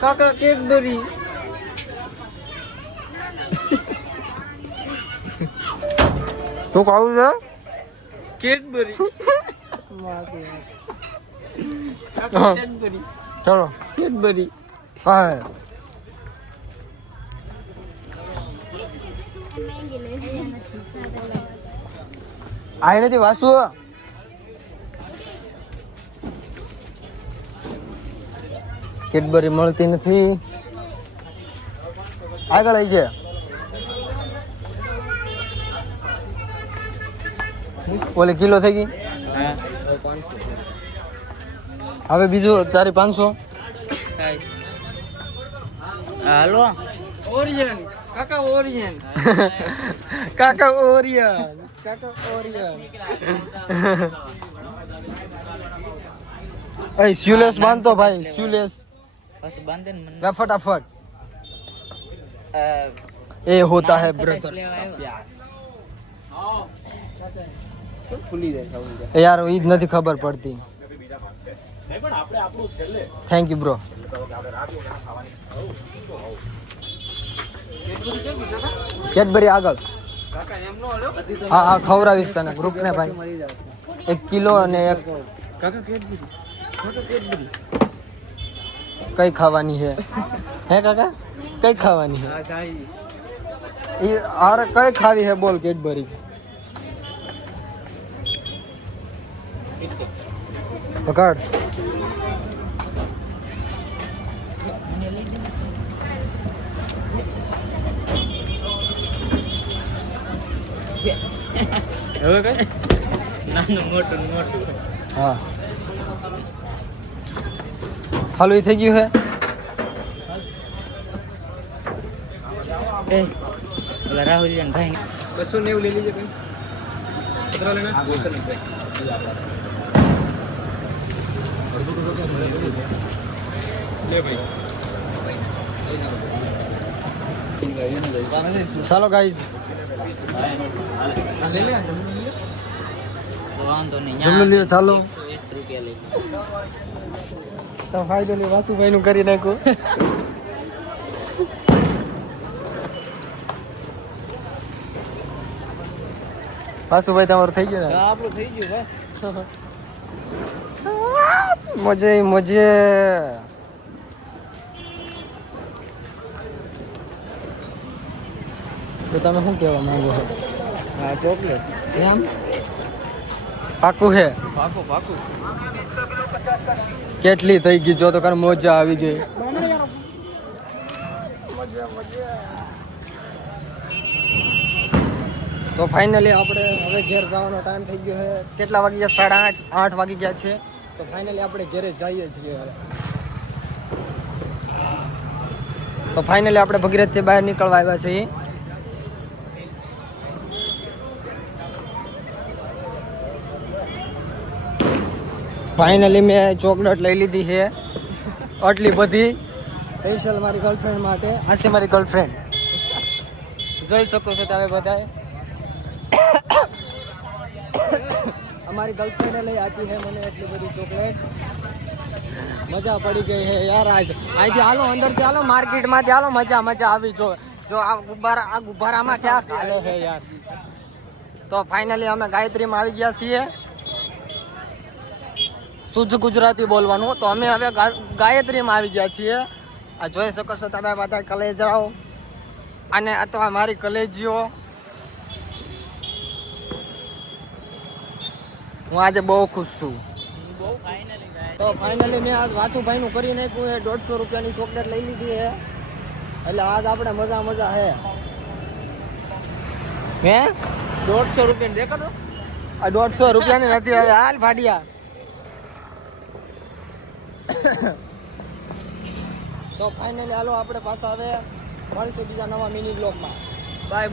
કાકા કેડબરી શું ખાવું છે? કેડબરી ચલો કેડબરી હા આ નથી વાસુ કેડબરી મળતી નથી આગળ આવી છે ઓલે કિલો થઈ ગઈ હવે બીજું તારી 500 હાલો ઓરિયન કાકા ઓરિયન કાકા ઓરિયન એ સ્યુલેસ બાંધતો ભાઈ સ્યુલેસ બસ બાંધે ને લા ફટાફટ એ હોતા હે બ્રદર્સ કા પ્યાર ફૂલી જાય ખાવું યાર ઈ જ નથી ખબર પડતી થેન્ક યુ બ્રો કેડબરી આગળ કાકા એમ નો હાલો હા હા ખવડાવીશ તને ગ્રુપ ને ભાઈ 1 કિલો અને એક કાકા કેડબરી કઈ ખાવાની હે હે કાકા કઈ ખાવાની હે હા સાઈ ઈ આરે કઈ ખાવી હે બોલ કેડબરી પકડ હવે કઈ નાનું મોટું હા હાલો એ થઈ ગયું હે એ ઓલા રાહુલ જન ભાઈ 290 લઈ લેજે ભાઈ પતરા લેના 290 લે ભાઈ ચાલો ગાઈઝ વાંધો નહીં જમલું લ્યો ચાલો 120 રૂપિયા લઈ તો ફાયદો નહીં વાસુભાઈ નું કરી નાખ્યું વાસુભાઈ તમારું થઈ ગયું ને આપણું થઈ ગયું મજે મજે તો તમે શું કહેવા માંગો છો હા ચોકલેટ એમ પાકું હે પાકું કેટલી થઈ ગઈ જો તો કાન મોજા આવી ગઈ તો ફાઇનલી આપણે હવે ઘેર જવાનો ટાઈમ થઈ ગયો છે કેટલા વાગી ગયા 8:30 8 વાગી ગયા છે તો ફાઇનલી આપણે ઘરે જઈએ છીએ હવે તો ફાઇનલી આપણે ભગીરથથી બહાર નીકળવા આવ્યા છીએ ફાઇનલી મેં ચોકલેટ લઈ લીધી છે આટલી બધી સ્પેશિયલ મારી ગર્લફ્રેન્ડ માટે આ છે મારી ગર્લફ્રેન્ડ જોઈ શકો છો તમે બધાએ અમારી ગર્લફ્રેન્ડે લઈ આપી છે મને એટલી બધી ચોકલેટ મજા પડી ગઈ છે યાર આજ અહીંથી હાલો અંદરથી હાલો માર્કેટમાંથી હાલો મજા આવી જો આ ગુબ્બારામાં ક્યાં હાલે છે યાર તો ફાઇનલી અમે ગાયત્રીમાં આવી ગયા છીએ શુદ્ધ ગુજરાતી બોલવાનું તો અમે હવે ગાયત્રીમાં આવી ગયા છીએ આ જોઈ શકો છો તમે બધા કલેજાઓ અને અથવા મારી કલેજીઓ હું આજે બહુ ખુશ છું તો ફાઇનલી મેં આજ વાસુભાઈનું કરી નાખ્યું એ 150 રૂપિયાની ચોકલેટ લઈ લીધી છે એટલે આજ આપણે મજા હે હે 150 રૂપિયા દેખાડો આ 150 રૂપિયાની નથી હવે હાલ ફાડિયા તો ફાઇનલી હાલો આપણે પાછા હવે મળીશું બીજા નવા મિની બ્લોગમાં બાય